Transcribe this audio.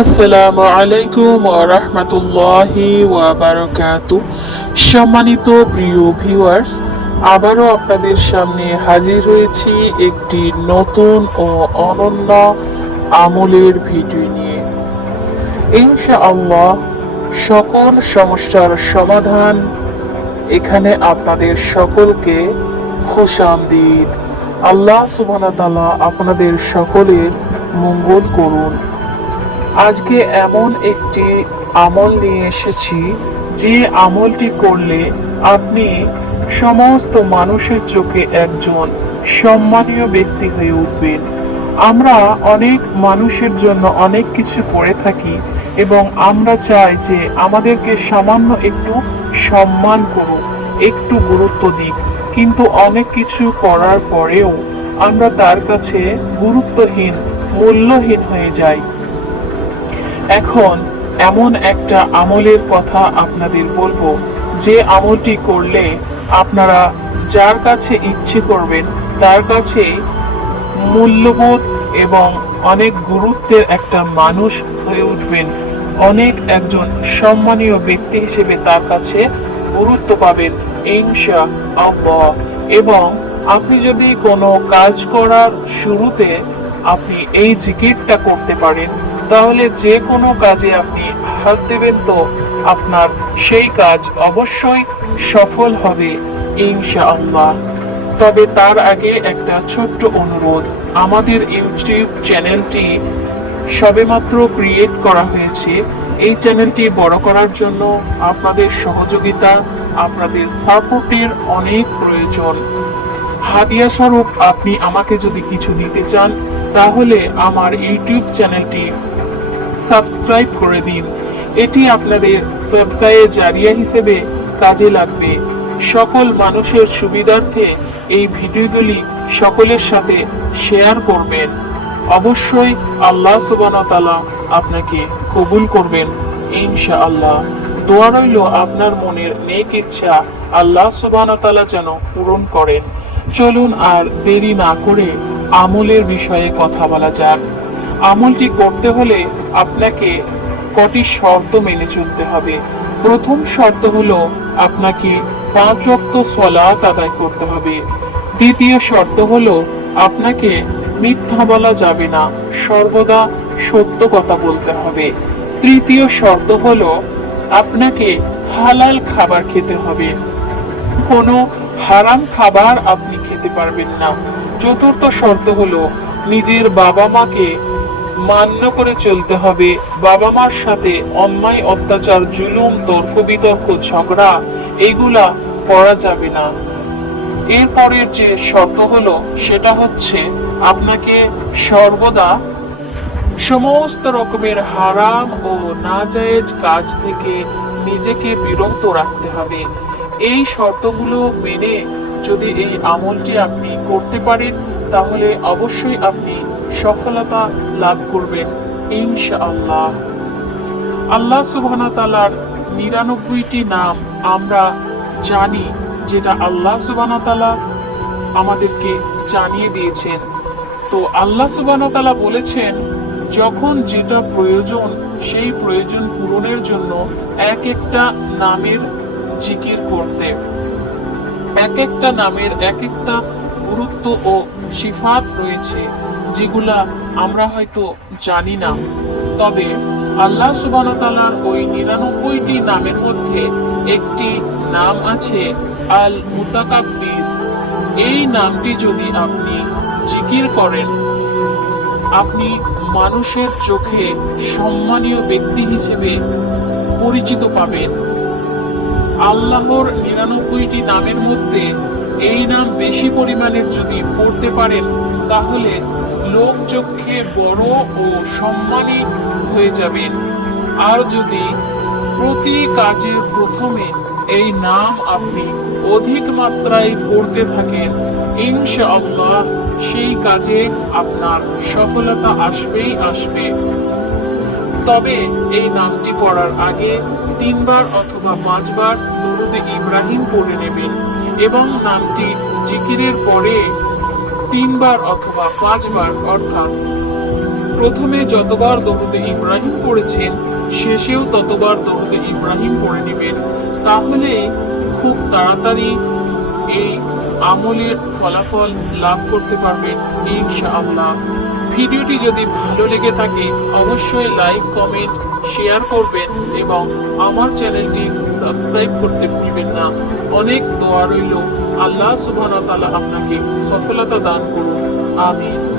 আসসালামু আলাইকুম ওয়া রাহমাতুল্লাহি ওয়া বারাকাতু সম্মানিত প্রিয় ভিউয়ার্স, আবারও আপনাদের সামনে হাজির হয়েছি একটি নতুন ও অনন্য আমলের ভিডিও নিয়ে। ইনশাআল্লাহ সকল সমস্যার সমাধান এখানে আপনাদের সকলকে খোশামদিদ আল্লাহ ওয়া আপনাদের সকলের মঙ্গল করুন। আজকে এমন একটি আমল নিয়ে এসেছি, যে আমলটি করলে আপনি সমস্ত মানুষের চোখে একজন সম্মানীয় ব্যক্তি হয়ে উঠবেন। আমরা অনেক মানুষের জন্য অনেক কিছু করে থাকি এবং আমরা চাই যে আমাদেরকে সামান্য একটু সম্মান করুক, একটু গুরুত্ব দিক। কিন্তু অনেক কিছু করার পরেও আমরা তার কাছে গুরুত্বহীন, মূল্যহীন হয়ে যাই। এখন এমন একটা আমলের কথা আপনাদের বলব, যে আমলটি করলে আপনারা যার কাছে ইচ্ছে করবেন, তার কাছে মূল্যবোধ এবং অনেক গুরুত্বের একটা মানুষ হয়ে উঠবেন। অনেক একজন সম্মানীয় ব্যক্তি হিসেবে তার কাছে গুরুত্ব পাবেন ইনশা আল্লাহ এবং আপনি যদি কোনো কাজ করার শুরুতে আপনি এই জিকিরটা করতে পারেন, তাহলে যে কোনো কাজে আপনি হাত দেবেন তো আপনার সেই কাজ অবশ্যই সফল হবে, ইনশাআল্লাহ। তবে তার আগে একটা ছোট্ট অনুরোধ, আমাদের ইউটিউব চ্যানেলটি সবেমাত্র ক্রিয়েট করা হয়েছে। এই চ্যানেলটি বড় করার জন্য আপনাদের সহযোগিতা, আপনাদের সাপোর্টের অনেক প্রয়োজন। হাদিয়া স্বরূপ, আপনি আমাকে যদি কিছু দিতে চান, তাহলে আমার ইউটিউব চ্যানেলটি সাবস্ক্রাইব করে দিন। এটি আপনাদের সদকায়ে জারিয়া হিসেবে কাজে লাগবে। সকল মানুষের সুবিধার্থে এই ভিডিওগুলি সকলের সাথে শেয়ার করবেন। অবশ্যই আল্লাহ সুবানতালা আপনাকে কবুল করবেন। ইনশাআল্লাহ। দোয়া রইল আপনার মনের নেক ইচ্ছা আল্লাহ সুবানতালা যেন পূরণ করেন। চলুন আর দেরি না করে আমলের বিষয়ে কথা বলা যাক। আমলটি করতে হলে আপনাকে কটি শর্ত মেনে চলতে হবে। প্রথম শর্ত হলো আপনাকে পাঁচ ওয়াক্ত সলাত আদায় করতে হবে। দ্বিতীয় শর্ত হলো আপনাকে মিথ্যা বলা যাবে না। সর্বদা সত্য কথা বলতে হবে। তৃতীয় শর্ত হলো, আপনাকে হালাল খাবার খেতে হবে। কোনো হারাম খাবার আপনি খেতে পারবেন না। চতুর্থ শর্ত হলো, নিজের বাবা মাকে মান্য করে চলতে হবে। বাবা মার সাথে অন্যায়, অত্যাচার, জুলুম তর্ক বিতর্ক ঝগড়া এইগুলা করা যাবে না। এরপরের যে শর্ত হলো, সেটা হচ্ছে আপনাকে সর্বদা সমস্ত রকমের হারাম ও নাজায়েজ কাজ থেকে নিজেকে বিরত রাখতে হবে। এই শর্তগুলো মেনে যদি এই আমলটি আপনি করতে পারেন, তাহলে অবশ্যই আপনি সফলতা লাভ করবেন, ইনশাআল্লাহ। আল্লাহ সুবহানাহু ওয়া তাআলার নিরানব্বইটি নাম আমরা জানি। যেটা আল্লাহ সুবহানাহু আমাদেরকে জানিয়ে দিয়েছেন। তো আল্লাহ তাআলা বলেছেন, যখন যেটা প্রয়োজন, সেই প্রয়োজন পূরণের জন্য এক একটা নামের জিকির করতে। এক একটা নামের এক একটা গুরুত্ব ও সিফাত রয়েছে, যেগুলা আমরা হয়তো জানি না। তবে আল্লাহ সুবাহতালার ওই নিরানব্বইটি নামের মধ্যে একটি নাম আছে আল মুতাকাব্বির এই নামটি যদি আপনি জিকির করেন, আপনি মানুষের চোখে সম্মানীয় ব্যক্তি হিসেবে পরিচিত পাবেন। আল্লাহর নিরানব্বইটি নামের মধ্যে এই নাম বেশি পরিমাণের যদি পড়তে পারেন, তাহলে লোক চক্ষে বড় ও সম্মানী হয়ে যাবেন। আর যদি প্রতি কাজের প্রথমে এই নাম আপনি অধিক মাত্রায় করতে থাকেন। ইনশাআল্লাহ সেই কাজে আপনার সফলতা আসবেই আসবে। তবে এই নামটি পড়ার আগে তিনবার অথবা পাঁচবার দরুদে ইব্রাহিম পড়ে নেবেন এবং নামটি জিকিরের পরে তিনবার অথবা পাঁচবার, অর্থাৎ প্রথমে যতবার দরুদে ইব্রাহিম পড়েছেন শেষেও ততবার দরুদে ইব্রাহিম পড়ে নেবেন তাহলে খুব তাড়াতাড়ি এই আমলের ফলাফল লাভ করতে পারবেন ইনশাআল্লাহ। ভিডিওটি যদি ভালো লেগে থাকে, অবশ্যই লাইক, কমেন্ট, শেয়ার করবেন এবং আমার চ্যানেলটি সাবস্ক্রাইব করতে ভুলবেন না। অনেক দোয়া রইল। আল্লাহ তাআলা আপনাকে সফলতা দান করুন আমিন।